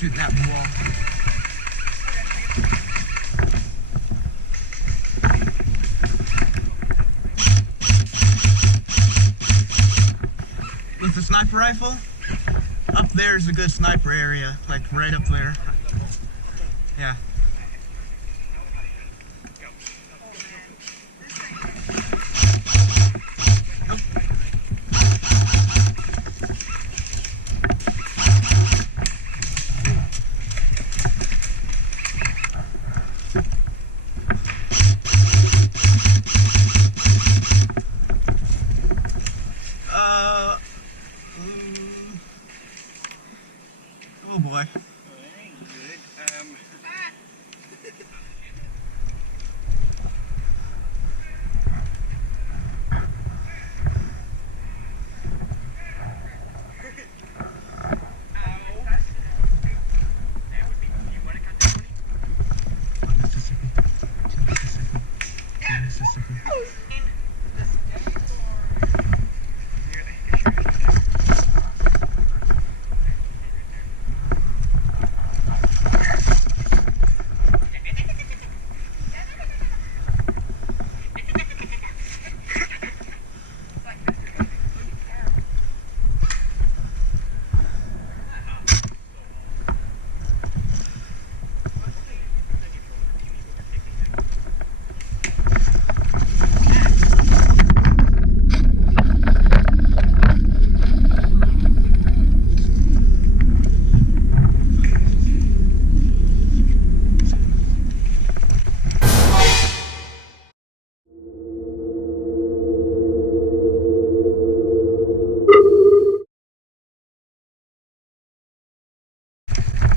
shooting that wall. With the sniper rifle, up there is a good sniper area, like right up there. Yeah. Oh boy.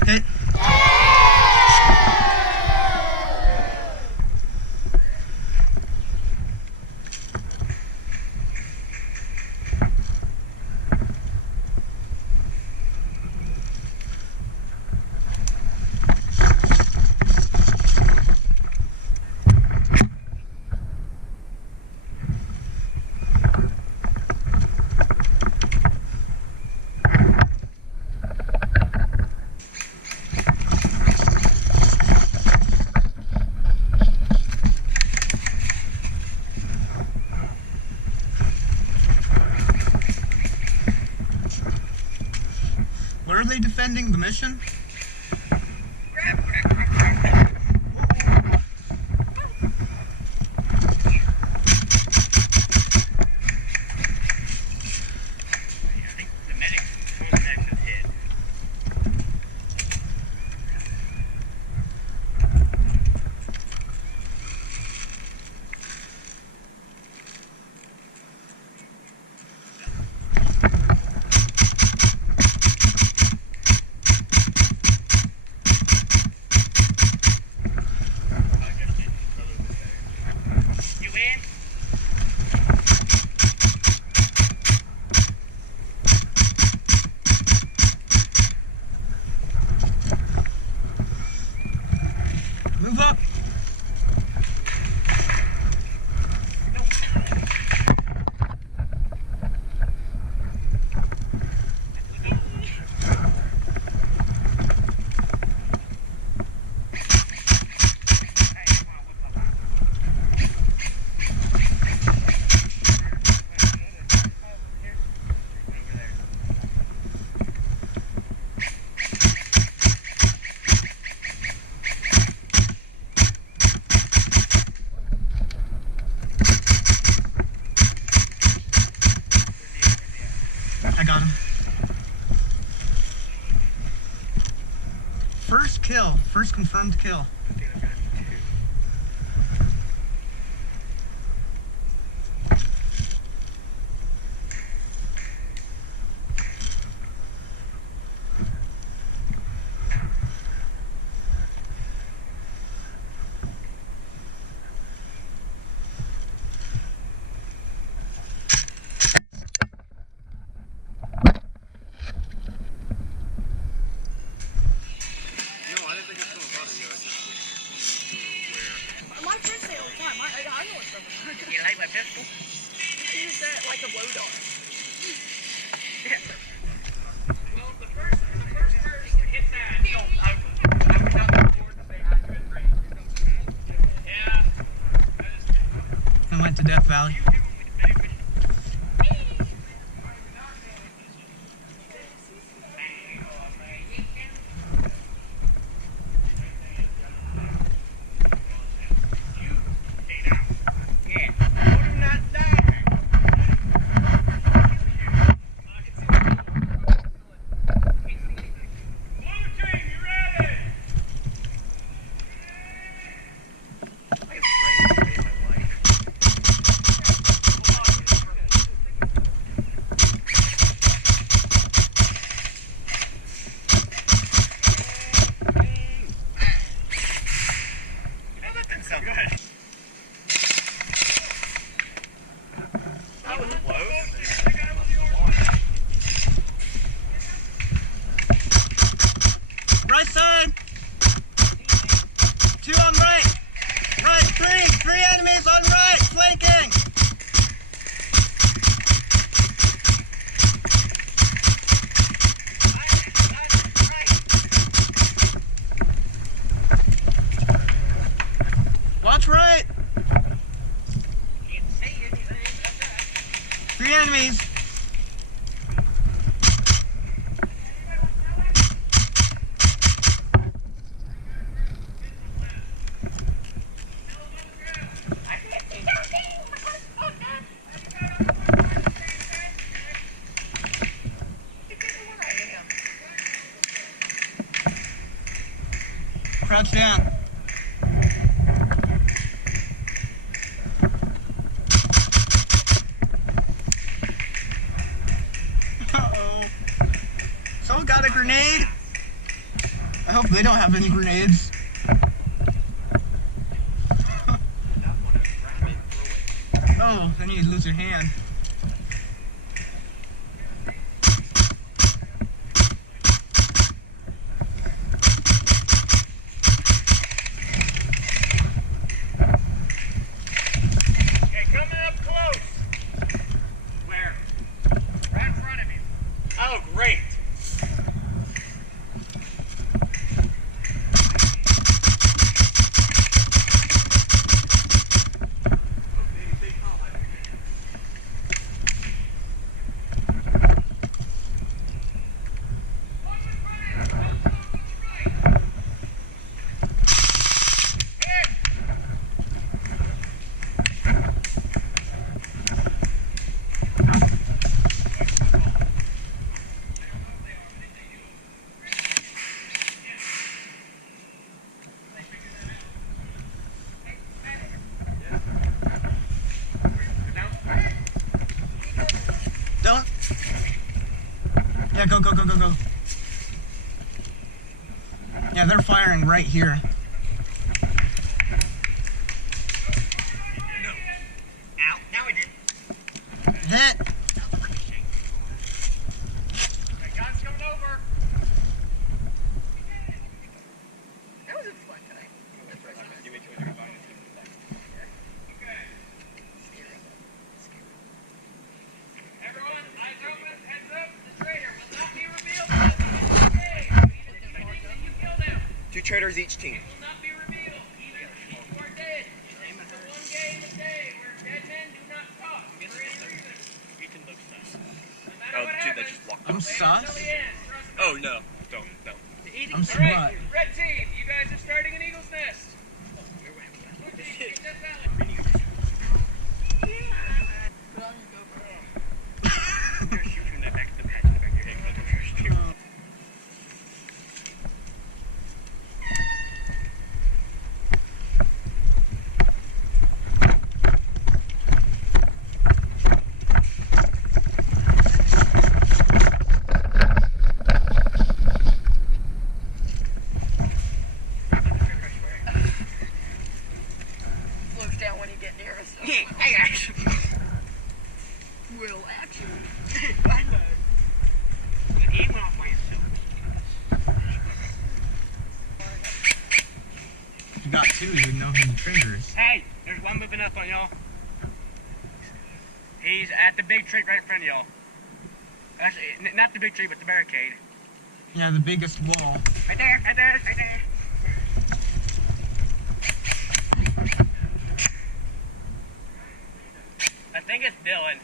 Hit. Where are they defending the mission? Move up. I got him. First kill, first confirmed kill. My friends say all the time, I know what's up. You like my pistol? I use that like a blow dart. Well, the first person to hit that and went to Death Valley. Right side. 2 on right. Right, 3 enemies on right, flanking. Watch right. 3 enemies. Crouch down. Uh-oh. Someone got a grenade? I hope they don't have any grenades. Oh, then you lose your hand. Don't. Yeah, go. Yeah, they're firing right here. No. Ow. Now I did. Hit. Guys coming over. That was a fun night. Everyone, eyes open, heads up. The traitor will not be revealed until the end of the day. That you killed him. 2 traitors each team. It will not be revealed, even if you are dead. This is the one game a day where dead men do not talk for any reason. No matter Oh, what dude, that happens, just walked I'm off. play until sus. the end. Trust me. Oh, no. Don't. No. I'm All right, SWAT. red team, you guys are starting an eagle's nest. Blue team, take that ballot. Put on your GoPro. You're shooting that back to the patch in the back of your head. That's what you're doing. Slows down when you get near us. Hey, actually. Will actually. I know. He went off by himself. If you got 2, you would know who the traitor is. Hey, there's one moving up on y'all. He's at the big tree right in front of y'all. Actually, not the big tree, but the barricade. Yeah, the biggest wall. Right there, right there, right there. think it's Dylan.